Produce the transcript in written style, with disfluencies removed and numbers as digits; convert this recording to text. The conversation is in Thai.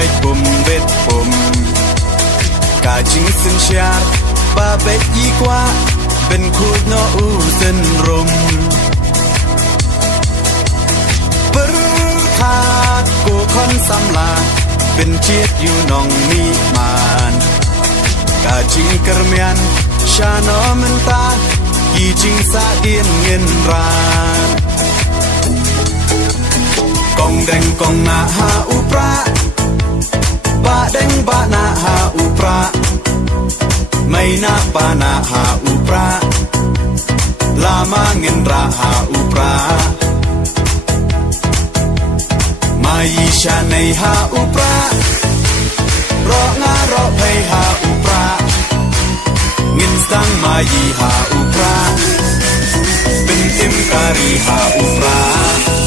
bait bum bet bum cả chính sinh cha ba bet y quaเป็นคูดโนอูเส้นรมปรึขาดกูคอนสำลาเป็นเชียดอยู่นองมีมานกาจิงกระเมียนชาโนมันตากีจิงสาเดียนเงินรานกองแดงกองนาหาอุปราบะแดงบะนาหาอุปราไม่นาปานาหาอุปราลามาเงินราหาอุปรามายีชาในหาอุปรารองารอเพหาอุปราเงินสังมายีหาอุปราเป็นเอ็มการีหาอุปรา